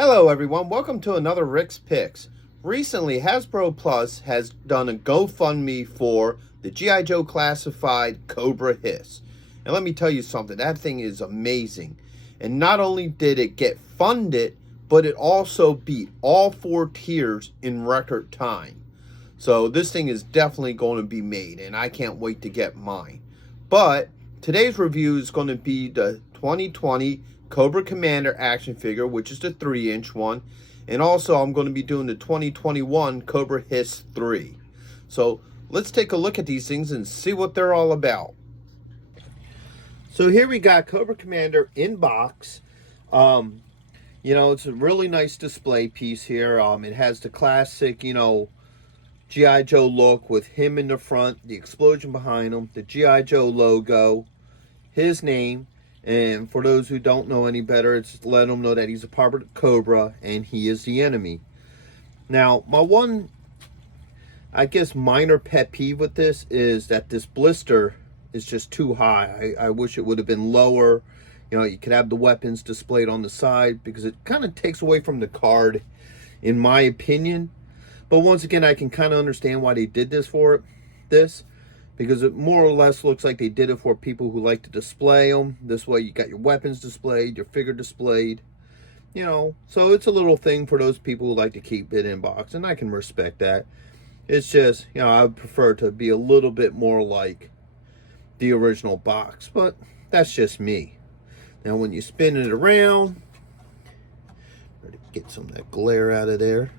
Hello everyone, welcome to another Rick's Picks. Recently, Hasbro Plus has done a GoFundMe for the G.I.Joe classified Cobra H.I.S.S. And let me tell you something, that thing is amazing. And not only did it get funded, but it also beat all 4 tiers in record time. So this thing is definitely going to be made, and I can't wait to get mine. But today's review is going to be the 2020 Cobra Commander action figure, which is the 3-inch one. And also I'm going to be doing the 2021 Cobra H.I.S.S 3. So let's take a look at these things and see what they're all about. So here we got Cobra Commander in box. You know, it's a really nice display piece here. It has the classic, G.I. Joe look with him in the front, the explosion behind him, the G.I. Joe logo, his name. And for those who don't know any better, it's let them know that he's a part of the Cobra and he is the enemy. Now, my one, I guess, minor pet peeve with this is that this blister is just too high. I wish it would have been lower. You know, you could have the weapons displayed on the side because it kind of takes away from the card, in my opinion. But once again, I can kind of understand why they did this because it more or less looks like they did it for people who like to display them. This way you got your weapons displayed, your figure displayed, so it's a little thing for those people who like to keep it in box, and I can respect that. It's just, I would prefer to be a little bit more like the original box, but that's just me. Now when you spin it around, try to get some of that glare out of there.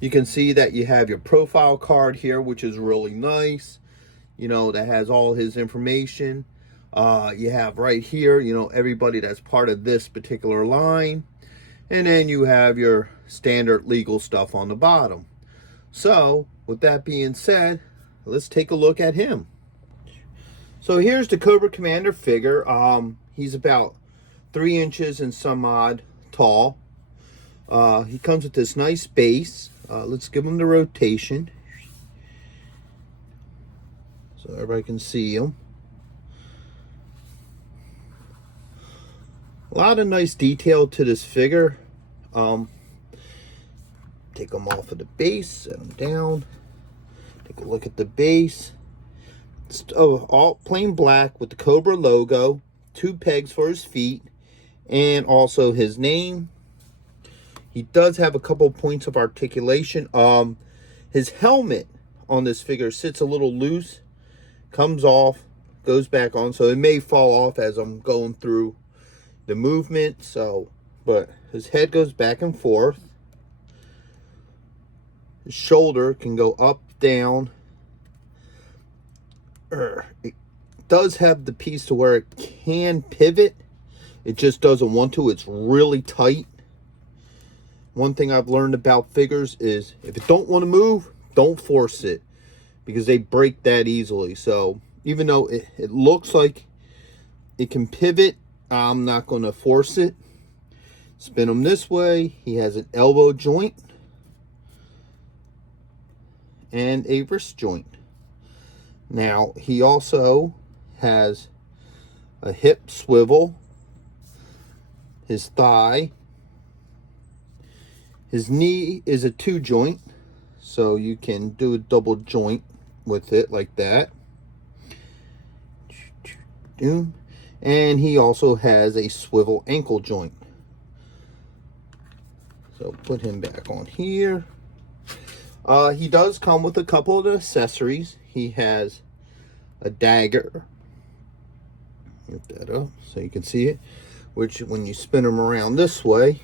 You can see that you have your profile card here, which is really nice. That has all his information. You have right here, everybody that's part of this particular line. And then you have your standard legal stuff on the bottom. So, with that being said, let's take a look at him. So here's the Cobra Commander figure. He's about 3 inches and some odd tall. He comes with this nice base. Let's give him the rotation so everybody can see him. A lot of nice detail to this figure. Take him off of the base, set him down. Take a look at the base. It's all plain black with the Cobra logo, 2 pegs for his feet, and also his name. He does have a couple points of articulation. His helmet on this figure sits a little loose, comes off, goes back on, so it may fall off as I'm going through the movement. But his head goes back and forth. His shoulder can go up, down. It does have the piece to where it can pivot. It just doesn't want to. It's really tight. One thing I've learned about figures is if it don't want to move, don't force it, because they break that easily. So even though it looks like it can pivot, I'm not going to force it. Spin him this way. He has an elbow joint and a wrist joint. Now he also has a hip swivel, his thigh. His knee is a 2 joint, so you can do a double joint with it like that. And he also has a swivel ankle joint. So put him back on here. He does come with a couple of accessories. He has a dagger. Lift that up so you can see it, which when you spin him around this way,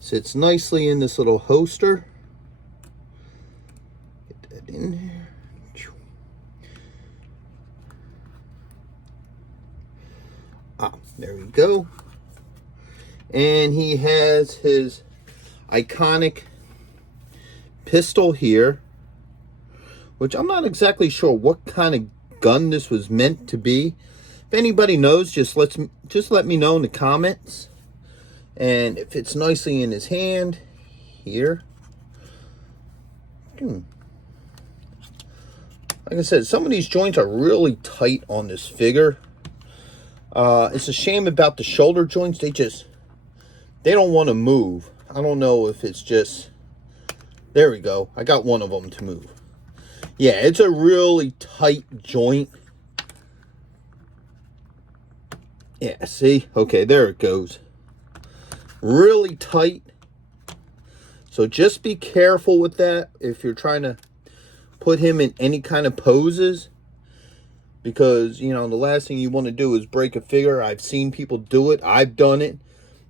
sits nicely in this little holster. Get that in there. There we go. And he has his iconic pistol here, which I'm not exactly sure what kind of gun this was meant to be. If anybody knows, just let me know in the comments. And it fits nicely in his hand here. Like I said, some of these joints are really tight on this figure. It's a shame about the shoulder joints. They don't want to move. I don't know if it's just, there we go. I got one of them to move. Yeah, it's a really tight joint. Yeah, see? Okay, there it goes. Really tight. So just be careful with that if you're trying to put him in any kind of poses. Because, you know, the last thing you want to do is break a figure. I've seen people do it. I've done it.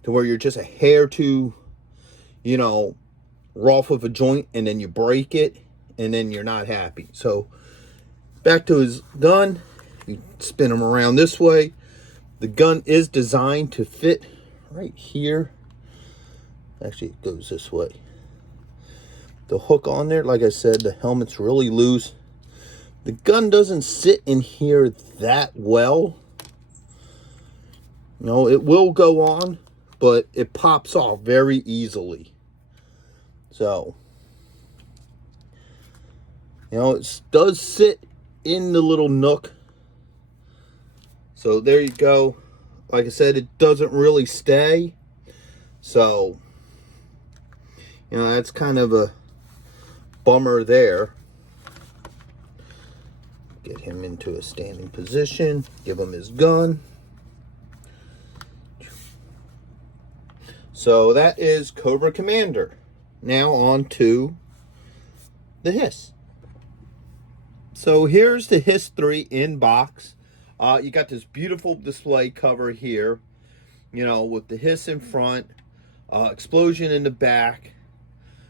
To where you're just a hair too, you know, rough of a joint. And then you break it. And then you're not happy. So, back to his gun. You spin him around this way. The gun is designed to fit right here. Actually, it goes this way. The hook on there, like I said, the helmet's really loose. The gun doesn't sit in here that well. No, it will go on, but it pops off very easily. So, you know, it does sit in the little nook. So there you go. Like I said, it doesn't really stay. So, you know, that's kind of a bummer there. Get him into a standing position. Give him his gun. So that is Cobra Commander. Now on to the H.I.S.S. So here's the H.I.S.S 3 in box. You got this beautiful display cover here, you know, with the H.I.S.S in front, explosion in the back.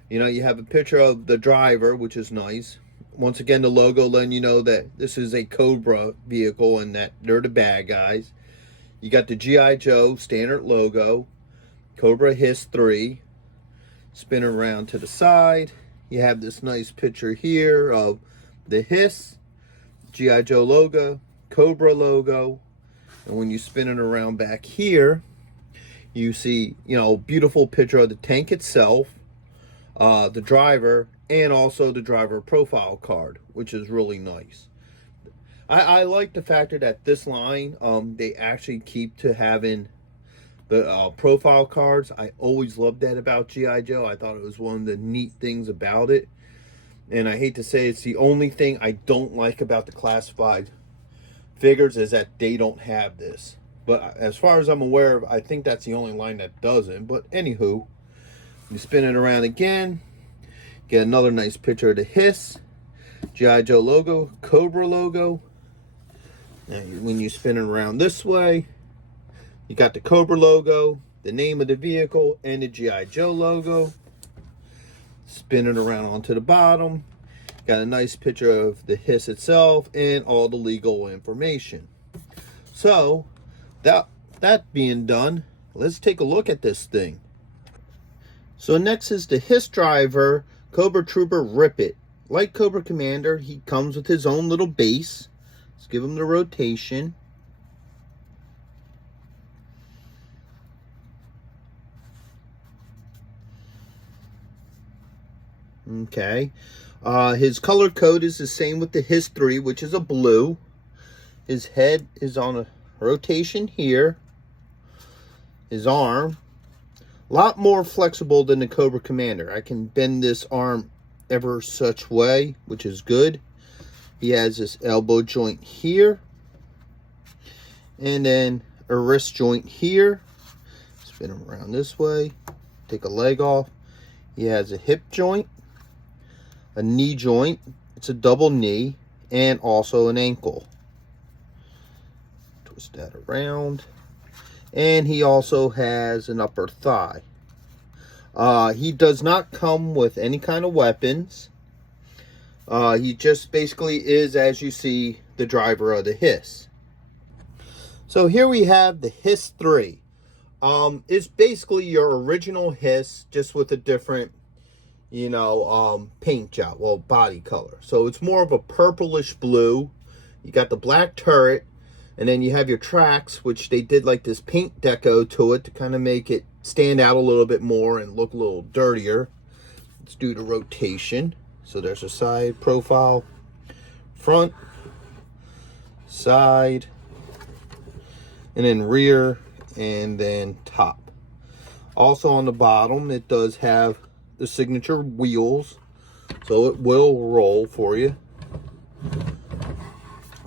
You know, you have a picture of the driver, which is nice. Once again, the logo letting you know that this is a Cobra vehicle and that they're the bad guys. You got the G.I.Joe standard logo, Cobra H.I.S.S 3, spinning around to the side. You have this nice picture here of the H.I.S.S, G.I.Joe logo, Cobra logo. And when you spin it around back here, you see, you know, beautiful picture of the tank itself, the driver, and also the driver profile card, which is really nice. I like the factor that this line, they actually keep to having the profile cards. I always loved that about G.I. Joe. I thought it was one of the neat things about it. And I hate to say it's the only thing I don't like about the classified figures is that they don't have this. But as far as I'm aware of, I think that's the only line that doesn't. But anywho, you spin it around again. Get another nice picture of the H.I.S.S, G.I. Joe logo, Cobra logo. Now, when you spin it around this way, you got the Cobra logo, the name of the vehicle, and the G.I. Joe logo. Spin it around onto the bottom. Got a nice picture of the H.I.S.S itself and all the legal information. So, that being done, let's take a look at this thing. So next is the H.I.S.S driver, Cobra Trooper Rip It. Like Cobra Commander, he comes with his own little base. Let's give him the rotation. Okay. His color code is the same with the H.I.S.S 3, which is a blue. His head is on a rotation here. His arm, a lot more flexible than the Cobra Commander. I can bend this arm ever such way, which is good. He has this elbow joint here. And then a wrist joint here. Spin him around this way. Take a leg off. He has a hip joint, a knee joint. It's a double knee, and also an ankle. Twist that around. And he also has an upper thigh. He does not come with any kind of weapons. He just basically is, as you see, the driver of the H.I.S.S. So here we have the H.I.S.S 3. It's basically your original H.I.S.S, just with a different, you know, paint job, well, body color. So it's more of a purplish blue. You got the black turret, and then you have your tracks, which they did like this paint deco to it to kind of make it stand out a little bit more and look a little dirtier. Let's do the rotation. So there's a side profile, front, side, and then rear, and then top. Also on the bottom, it does have the signature wheels, so it will roll for you.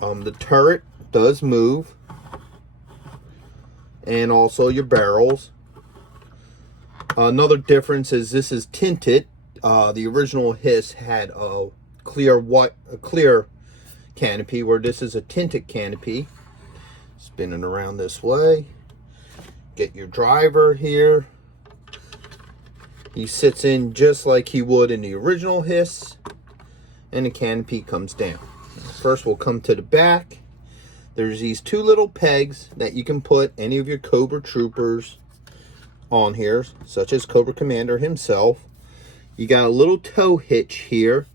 The turret does move, and also your barrels. Another difference is this is tinted. The original H.I.S.S had a clear canopy, where this is a tinted canopy. Spinning around this way. Get your driver here. He sits in just like he would in the original H.I.S.S, and the canopy comes down. First, we'll come to the back. There's these two little pegs that you can put any of your Cobra troopers on here, such as Cobra Commander himself. You got a little tow hitch here,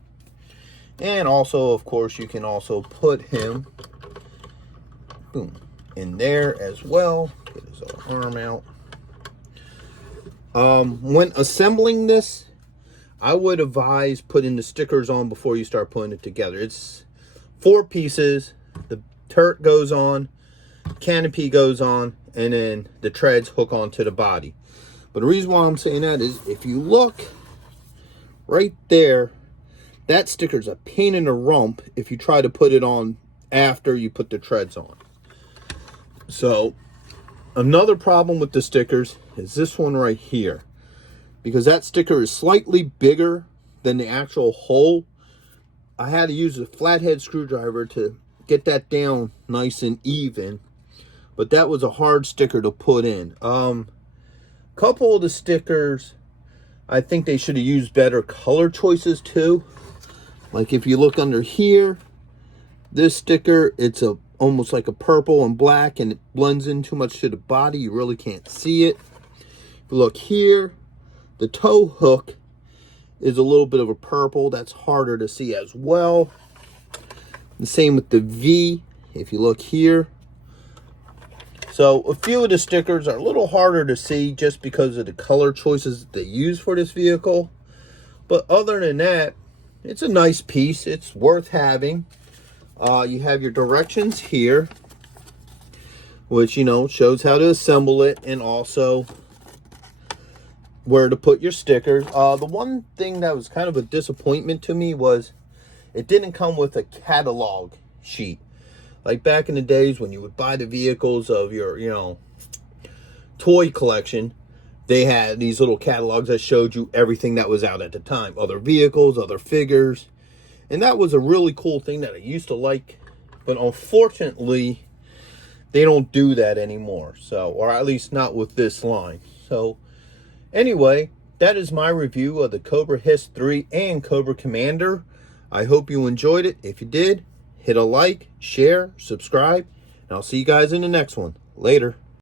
and also, of course, you can also put him, boom, in there as well. Get his arm out. When assembling this, I would advise putting the stickers on before you start putting it together. It's 4 pieces. The turret goes on, canopy goes on, and then the treads hook onto the body. But the reason why I'm saying that is, if you look right there, that sticker's a pain in the rump if you try to put it on after you put the treads on. So another problem with the stickers is this one right here, because that sticker is slightly bigger than the actual hole. I had to use a flathead screwdriver to get that down nice and even, but that was a hard sticker to put in. Couple of the stickers, I think they should have used better color choices too. Like if you look under here, this sticker, it's almost like a purple and black, and it blends in too much to the body. You really can't see it. If you look here, the tow hook is a little bit of a purple. That's harder to see as well. The same with the V, if you look here. So a few of the stickers are a little harder to see just because of the color choices that they use for this vehicle. But other than that, it's a nice piece. It's worth having. You have your directions here, which, you know, shows how to assemble it, and also where to put your stickers. The one thing that was kind of a disappointment to me was it didn't come with a catalog sheet. Like back in the days when you would buy the vehicles of your, you know, toy collection, they had these little catalogs that showed you everything that was out at the time. Other vehicles, other figures. And that was a really cool thing that I used to like. But unfortunately, they don't do that anymore. So, or at least not with this line. So, anyway, that is my review of the Cobra H.I.S.S 3 and Cobra Commander. I hope you enjoyed it. If you did, hit a like, share, subscribe, and I'll see you guys in the next one. Later.